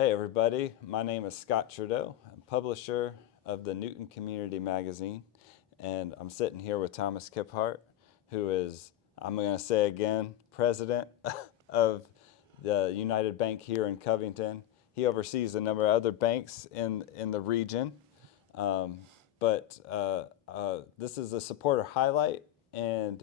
Hey everybody, my name is Scott Tredeau. I'm publisher of the Newton Community Magazine, and I'm sitting here with Thomas Kephart, who is, I'm going to say again, president of the United Bank here in Covington. He oversees a number of other banks in the region, but this is a supporter highlight, and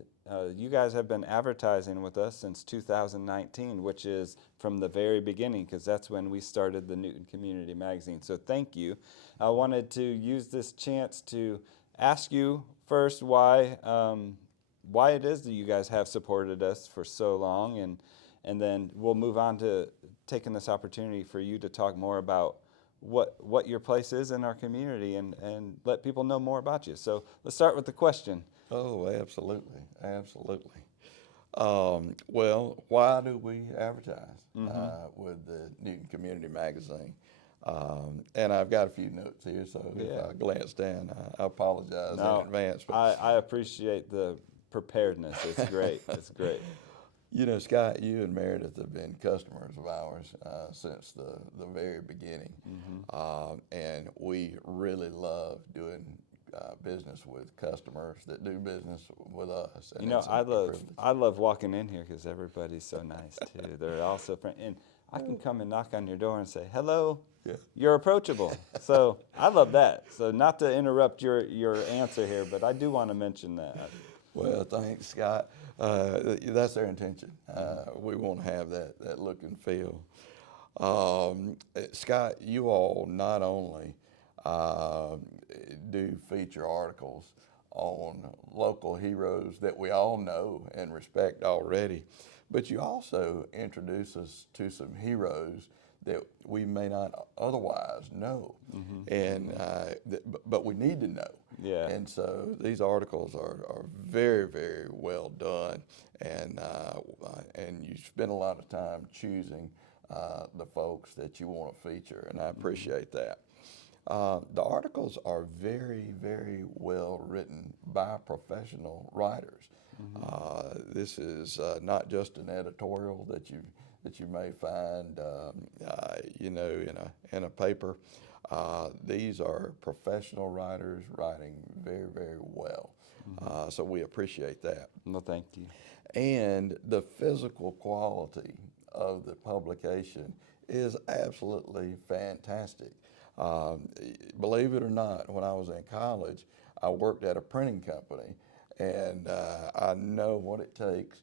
you guys have been advertising with us since 2019, which is from the very beginning, because that's when we started the Newton Community Magazine. So thank you. I wanted to use this chance to ask you first why it is that you guys have supported us for so long, and then we'll move on to taking this opportunity for you to talk more about what your place is in our community and let people know more about you. So let's start with the question. Oh, absolutely, absolutely. Well, why do we advertise with the Newton Community Magazine? And I've got a few notes here, so if Yeah. I glance down, I apologize in No, advance. But I appreciate the preparedness. It's great. It's great. you know, Scott, you and Meredith have been customers of ours since the very beginning, and we really love doing business with customers that do business with us. And You know, it's I a love privilege. I love walking in here because everybody's so nice too. They're all so friendly, and I can come and knock on your door and say hello. Yeah. You're approachable. So I love that. So not to interrupt your answer here, but I do want to mention that. Well, thanks, Scott. That's their intention. We want to have that look and feel. Scott, you all not only uh, do feature articles on local heroes that we all know and respect already, but you also introduce us to some heroes that we may not otherwise know, and but we need to know. Yeah. And so these articles are very, very well done, and you spend a lot of time choosing the folks that you want to feature, and I appreciate that. The articles are very, very well written by professional writers. This is not just an editorial that you may find, you know, in a paper. These are professional writers writing very, very well. So we appreciate that. Well, thank you. And the physical quality of the publication is absolutely fantastic. Um, Believe it or not, when I was in college, I worked at a printing company, and I know what it takes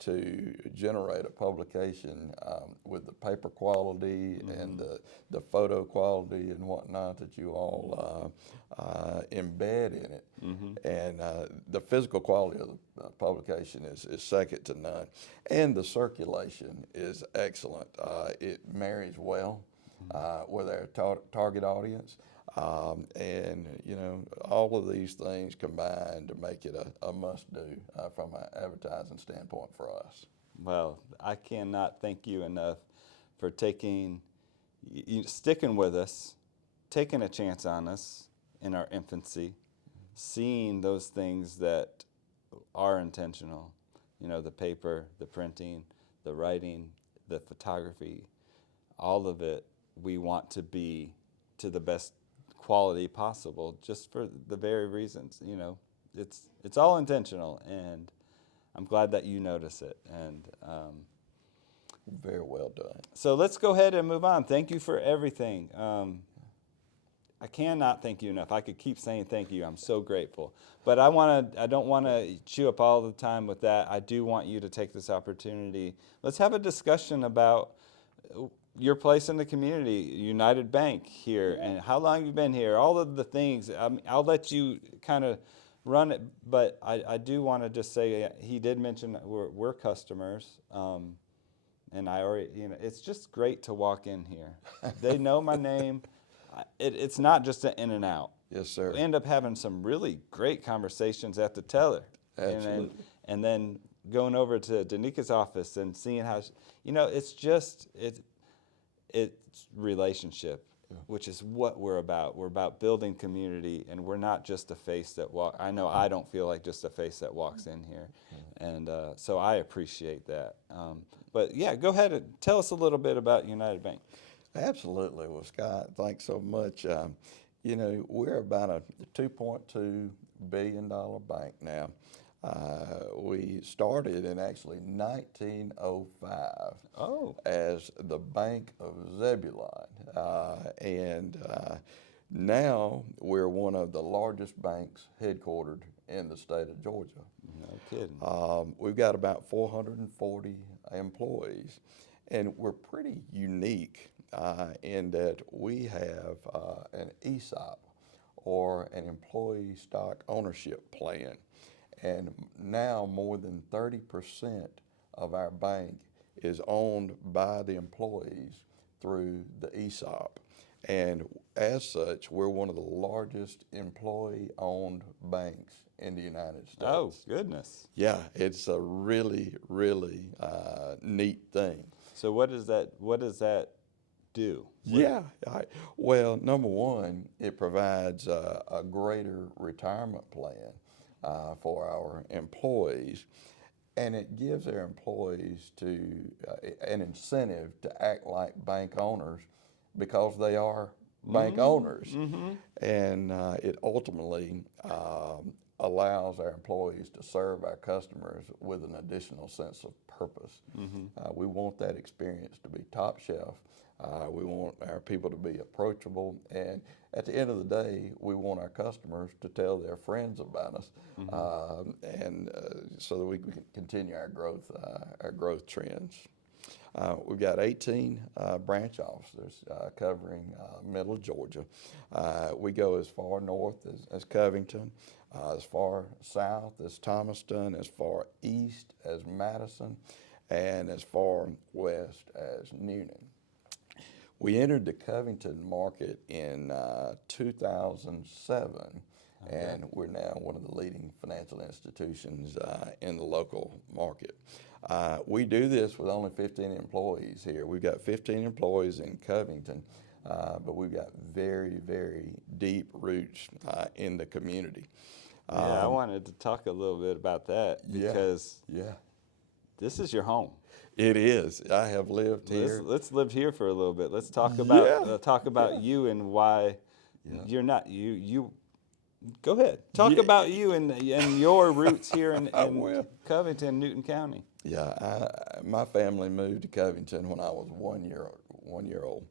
to generate a publication with the paper quality and the photo quality and whatnot that you all embed in it. And the physical quality of the publication is second to none. And the circulation is excellent. It marries well with our target audience. And you know, all of these things combine to make it a must-do from an advertising standpoint for us. Well, I cannot thank you enough for sticking with us, taking a chance on us in our infancy, seeing those things that are intentional. You know, the paper, the printing, the writing, the photography, all of it, we want to be to the best quality possible, just for the very reasons. You know, it's all intentional, and I'm glad that you notice it. And Very well done. so let's go ahead and move on. Thank you for everything. I cannot thank you enough. I could keep saying thank you. I'm so grateful. But I don't want to chew up all the time with that. I do want you to take this opportunity. Let's have a discussion about your place in the community, United Bank here, and how long you've been here, all of the things. I'll let you kind of run it, but I do want to just say he did mention that we're customers. And I already, you know, it's just great to walk in here. They know my name. It's not just an in and out. Yes, sir. We end up having some really great conversations at the teller. Absolutely. And then going over to Danika's office and seeing how, you know, it's relationship, which is what we're about. We're about building community, and we're not just a face that walk. I know I don't feel like just a face that walks in here, and so I appreciate that. But yeah, go ahead and tell us a little bit about United Bank. Absolutely. Well, Scott, thanks so much. You know, we're about a $2.2 billion bank now. We started in actually 1905 Oh, as the Bank of Zebulon. And now we're one of the largest banks headquartered in the state of Georgia. no kidding. We've got about 440 employees, and we're pretty unique in that we have an ESOP, or an employee stock ownership plan. And now more than 30% of our bank is owned by the employees through the ESOP. And as such, we're one of the largest employee-owned banks in the United States. Oh, goodness. Yeah, it's a really, really neat thing. So what does that do? Yeah, well, number one, it provides a greater retirement plan for our employees, and it gives our employees an incentive to act like bank owners because they are bank owners. And it ultimately allows our employees to serve our customers with an additional sense of purpose. We want that experience to be top shelf. We want our people to be approachable, and at the end of the day, we want our customers to tell their friends about us, and so that we can continue our growth trends. We've got 18 branch officers covering middle Georgia. We go as far north as Covington, as far south as Thomaston, as far east as Madison, and as far west as Newnan. We entered the Covington market in 2007, and we're now one of the leading financial institutions in the local market. We do this with only 15 employees here. We've got 15 employees in Covington, but we've got very, very deep roots in the community. Yeah, I wanted to talk a little bit about that because this is your home. It is. I have lived here. Let's live here for a little bit. Let's talk about you and why you're not you. Go ahead. Talk about you and your roots here in Covington, Newton County. Yeah, my family moved to Covington when I was 1 year old,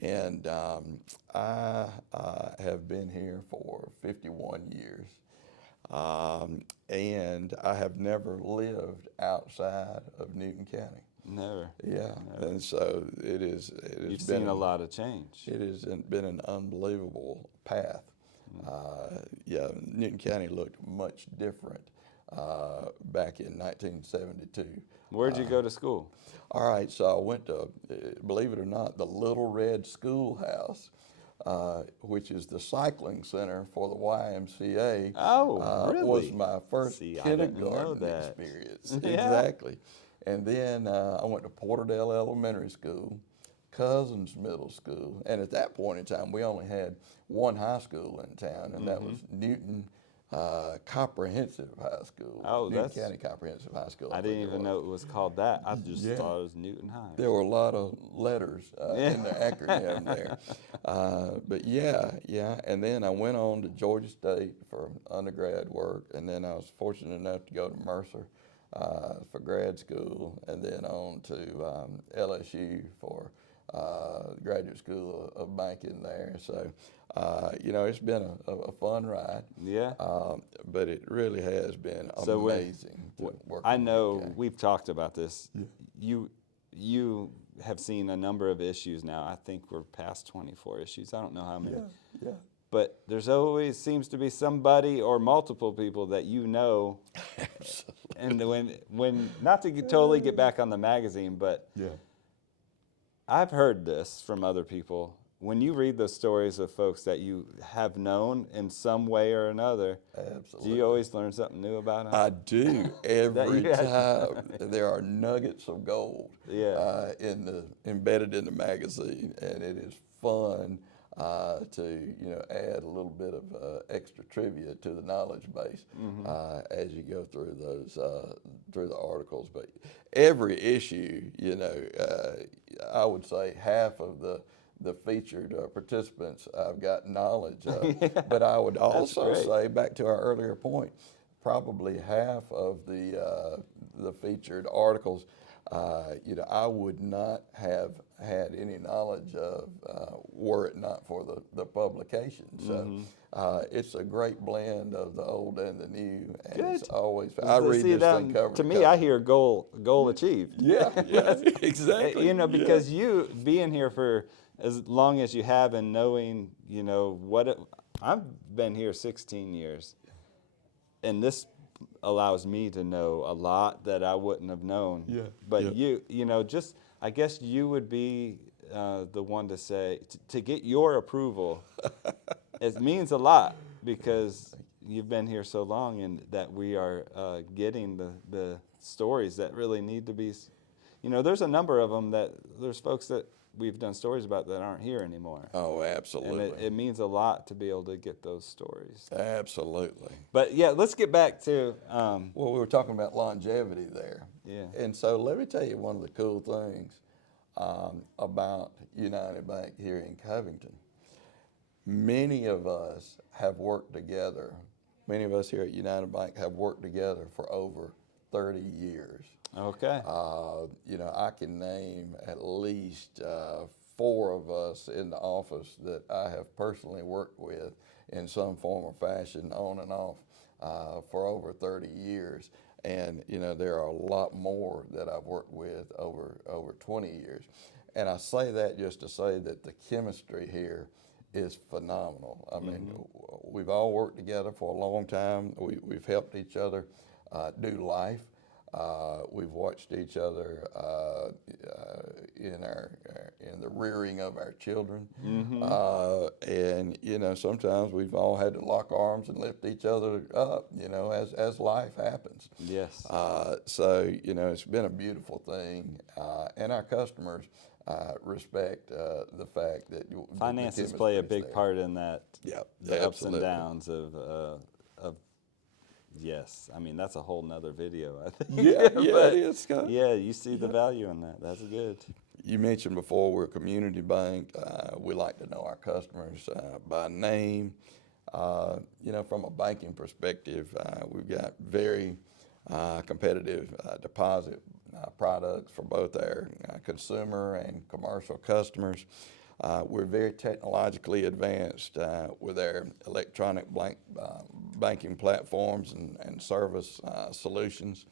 and I have been here for 51 years. And I have never lived outside of Newton County. Never. Yeah, never. And so You've seen a lot of change. It has been an unbelievable path. Newton County looked much different back in 1972. Where'd you go to school? All right, so I went to, believe it or not, the Little Red Schoolhouse, which is the cycling center for the YMCA. Oh, really? Was my first kindergarten experience. Exactly. And then I went to Porterdale Elementary School, Cousins Middle School, and at that point in time, we only had one high school in town, and that was Newton Comprehensive High School. Oh, Newton County Comprehensive High School. I didn't even know it was called that. I just thought it was Newton High. There were a lot of letters in the acronym there. But and then I went on to Georgia State for undergrad work, and then I was fortunate enough to go to Mercer for grad school, and then on to LSU for graduate school of banking there. So, it's been a fun ride. Yeah. But it really has been amazing to work. I know we've talked about this. Yeah. You have seen a number of issues now. I think we're past 24 issues. I don't know how many. Yeah. But there's always seems to be somebody or multiple people that you know. And when not to totally get back on the magazine, but I've heard this from other people. When you read those stories of folks that you have known in some way or another, absolutely, do you always learn something new about them? I do every time. There are nuggets of gold embedded in the magazine, and it is fun to add a little bit of extra trivia to the knowledge base as you go through through the articles. But every issue, I would say half of the featured participants I've got knowledge of. Yeah, but I would also great. say, back to our earlier point, probably half of the featured articles, I would not have had any knowledge of were it not for the publication. So it's a great blend of the old and the new, and it's Good. always. I To read see this that, thing cover to to me, cover. I hear goal achieved. Yeah, exactly. Because you being here for as long as you have and knowing, I've been here 16 years, and this allows me to know a lot that I wouldn't have known. Yeah, But yeah. I guess you would be the one to say, to get your approval, it means a lot because you've been here so long and that we are getting the stories that really need to be, there's a number of them there's folks that we've done stories about that aren't here anymore. Oh, And absolutely. it means a lot to be able to get those stories. Absolutely. But yeah, let's get back to, Well, we were talking about longevity there. Yeah. And so let me tell you one of the cool things about United Bank here in Covington. Many of us have worked together. Many of us here at United Bank have worked together for over 30 years. okay. I can name at least 4 of us in the office that I have personally worked with in some form or fashion, on and off, for over 30 years. And there are a lot more that I've worked with over 20 years. And I say that just to say that the chemistry here is phenomenal. I mean, we've all worked together for a long time. We've helped each other do life. We've watched each other in the rearing of our children, and sometimes we've all had to lock arms and lift each other up, as life happens. Yes. So it's been a beautiful thing, and our customers respect the fact that Finances the play a chemistry's big there. part in that. Yeah, The ups and absolutely. downs of yes. I mean, that's a whole nother video, I think. Yeah, But it is, Scott. yeah, you see the value in that. That's good. You mentioned before we're a community bank. We like to know our customers by name. From a banking perspective, we've got very competitive deposit products for both our consumer and commercial customers. We're very technologically advanced with our electronic banking platforms and service solutions.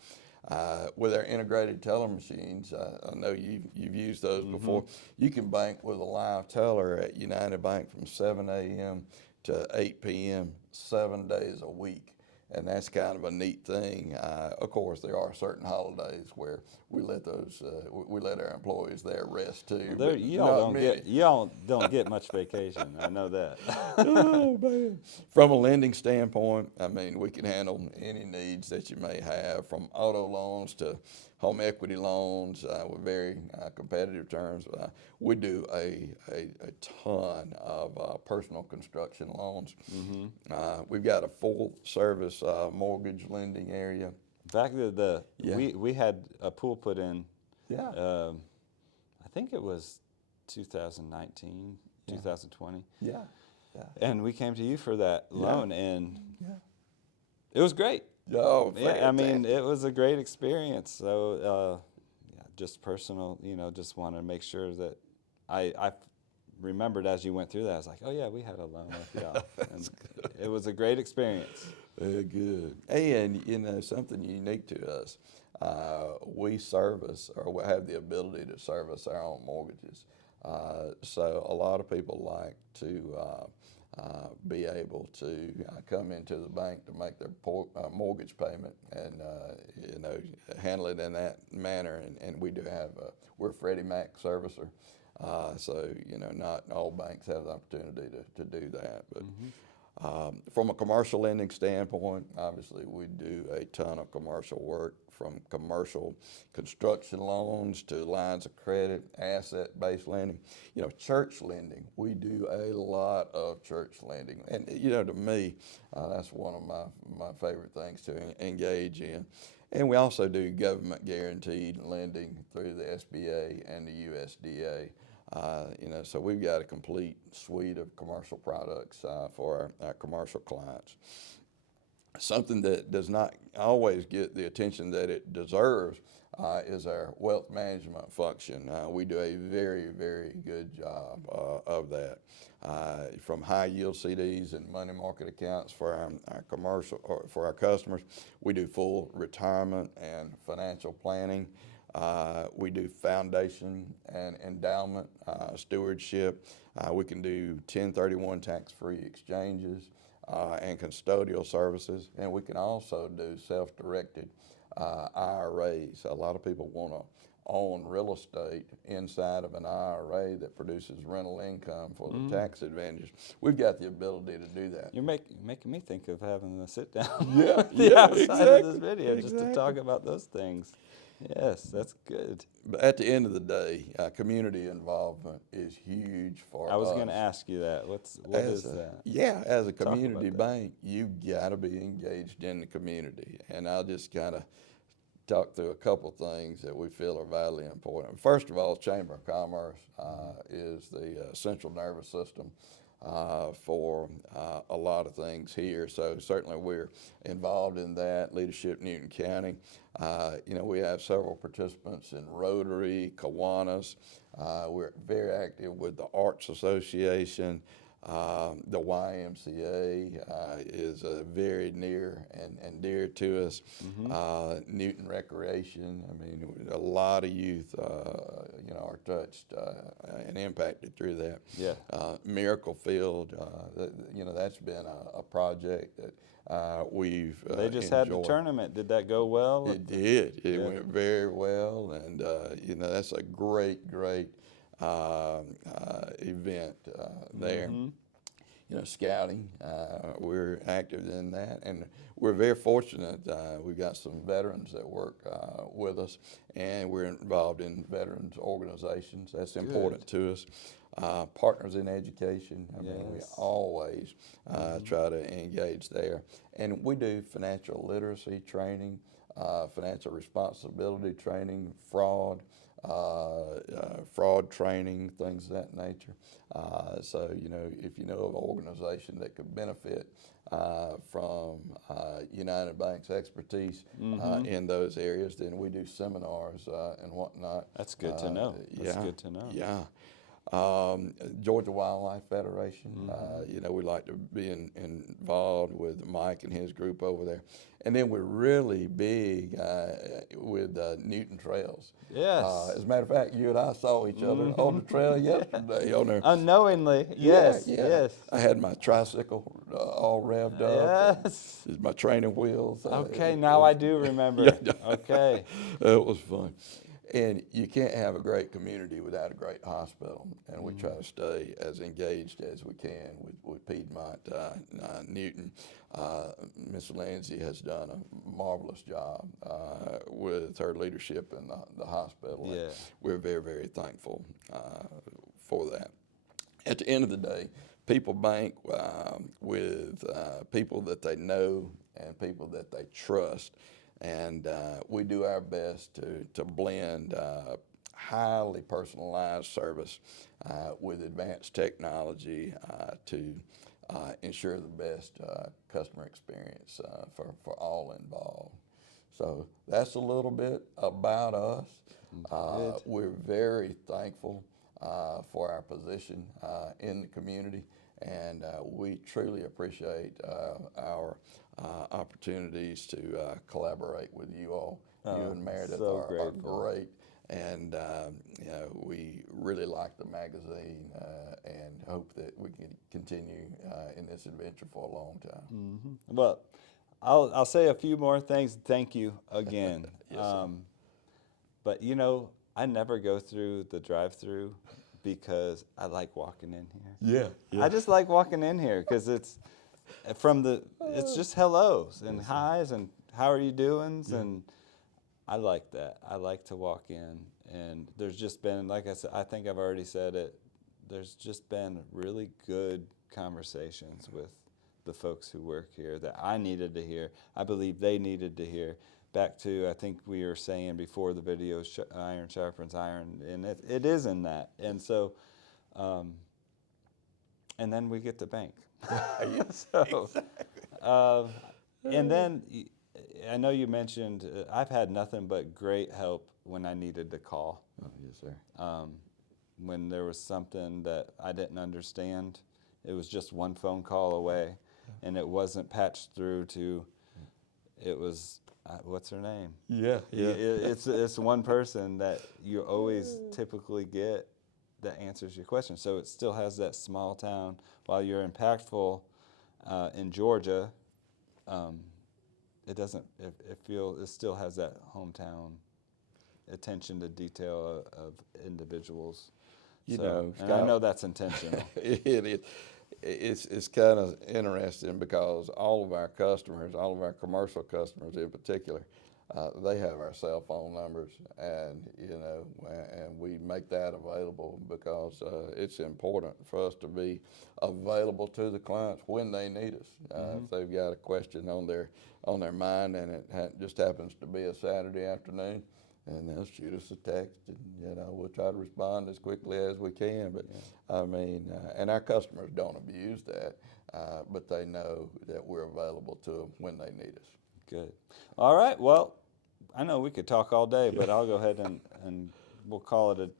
With our integrated teller machines, I know you've used those before. You can bank with a live teller at United Bank from 7 a.m. to 8 p.m. 7 days a week. And that's kind of a neat thing. Of course, there are certain holidays where we let our employees there rest too. There, but y'all not many. don't get much vacation. I know that. Oh, man. From a lending standpoint, I mean, we can handle any needs that you may have, from auto loans to home equity loans with very competitive terms. We do a ton of personal construction loans. We've got a full service mortgage lending area. Back to Yeah. we had a pool put in. Yeah. I think it was 2019, 2020. Yeah. Yeah. And we came to you for that loan, and Yeah. it was great. Oh, Yeah, I mean, fantastic. it was a great experience. So, just personal, just want to make sure that I remembered as you went through that. I was like, oh yeah, we had a loan with y'all, and it was a great experience. Very good. And, something unique to us, we service, or we have the ability to service our own mortgages. So a lot of people like to be able to come into the bank to make their mortgage payment and, handle it in that manner. And we do have, we're a Freddie Mac servicer. So, not all banks have the opportunity to do that. But from a commercial lending standpoint, obviously we do a ton of commercial work from commercial construction loans to lines of credit, asset-based lending, church lending. We do a lot of church lending. And, to me, that's one of my favorite things to engage in. And we also do government guaranteed lending through the SBA and the USDA. So we've got a complete suite of commercial products for our commercial clients. Something that does not always get the attention that it deserves is our wealth management function. We do a very, very good job of that. From high yield CDs and money market accounts for our commercial, or for our customers, we do full retirement and financial planning. We do foundation and endowment stewardship. We can do 1031 tax-free exchanges and custodial services, and we can also do self-directed IRAs. A lot of people want to own real estate inside of an IRA that produces rental income for the tax advantage. We've got the ability to do that. You're making me think of having a sit down Yeah, the outside exactly, of this video just to talk about those things. Yes, that's good. But at the end of the day, community involvement is huge for us. I was going to ask you that. What is that? Yeah, as a community bank, you've got to be engaged in the community. And I'll just kind of talk through a couple things that we feel are vitally important. First of all, Chamber of Commerce is the central nervous system for a lot of things here. So certainly we're involved in that. Leadership Newton County. We have several participants in Rotary, Kiwanis. We're very active with the Arts Association. The YMCA is very near and dear to us. Newton Recreation. I mean, a lot of youth, are touched and impacted through that. Yeah. Miracle Field. That's been a project that we've They just enjoyed. had the tournament. Did that go well? It did. It went very well, and that's a great event there. Scouting, we're active in that, and we're very fortunate. We've got some veterans that work with us, and we're involved in veterans organizations. That's important to us. Partners in education. I mean, we always try to engage there. And we do financial literacy training, financial responsibility training, fraud training, things of that nature. So, if you know of an organization that could benefit from United Bank's expertise in those areas, then we do seminars and whatnot. That's good to know. That's good to know. Yeah. Georgia Wildlife Federation, we like to be involved with Mike and his group over there. And then we're really big with Newton Trails. Yes. As a matter of fact, you and I saw each other on the trail yesterday. Unknowingly, yes, yes. I had my tricycle all revved up. Yes. My training wheels. Okay, now I do remember. Okay. It was fun. And you can't have a great community without a great hospital, and we try to stay as engaged as we can with Piedmont Newton. Ms. Lindsay has done a marvelous job with her leadership in the hospital. Yeah. And we're very, very thankful for that. At the end of the day, people bank with people that they know and people that they trust. And we do our best to blend highly personalized service with advanced technology to ensure the best customer experience for all involved. So that's a little bit about us. We're very thankful for our position in the community, and we truly appreciate our opportunities to collaborate with you all. You and Meredith are great, and we really like the magazine and hope that we can continue in this adventure for a long time. Well, I'll say a few more things. Thank you again. Yes, but I never go through the drive-through because I like walking in here. Yeah. I just like walking in here because it's just hellos and hi's and how are you doings, and I like that. I like to walk in, and there's just been, like I said, I think I've already said it, there's just been really good conversations with the folks who work here that I needed to hear. I believe they needed to hear. Back to, I think we were saying before the video, iron sharpens iron, and it is in that. And so, and then we get to bank. So, and then I know you mentioned I've had nothing but great help when I needed to call. Oh, yes, sir. When there was something that I didn't understand, it was just one phone call away, and it wasn't patched through to. It was what's her name? Yeah, yeah. It's one person that you always typically get that answers your question. So it still has that small town. While you're impactful in Georgia, it doesn't. It still has that hometown attention to detail of individuals. You So, know, and I know that's intentional. it is. It's kind of interesting because all of our customers, all of our commercial customers in particular, they have our cell phone numbers, and and we make that available because it's important for us to be available to the clients when they need us. If they've got a question on their mind and it just happens to be a Saturday afternoon, and they'll shoot us a text, and we'll try to respond as quickly as we can. But I mean, and our customers don't abuse that, but they know that we're available to them when they need us. Good. All right. Well, I know we could talk all day, but I'll go ahead and we'll call it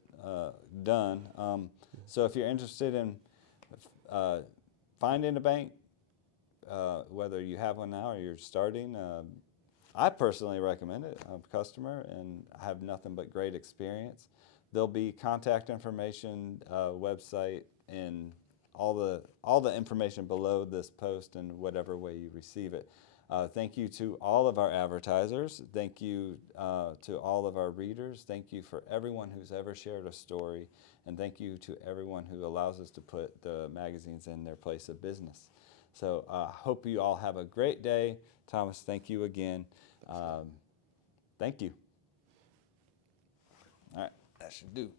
done. So if you're interested in finding a bank, whether you have one now or you're starting, I personally recommend it. I'm a customer and I have nothing but great experience. There'll be contact information, website, and all the information below this post in whatever way you receive it. Thank you to all of our advertisers. Thank you to all of our readers. Thank you for everyone who's ever shared a story. And thank you to everyone who allows us to put the magazines in their place of business. So I hope you all have a great day. Thomas, thank you again. Thank you. All right, that should do.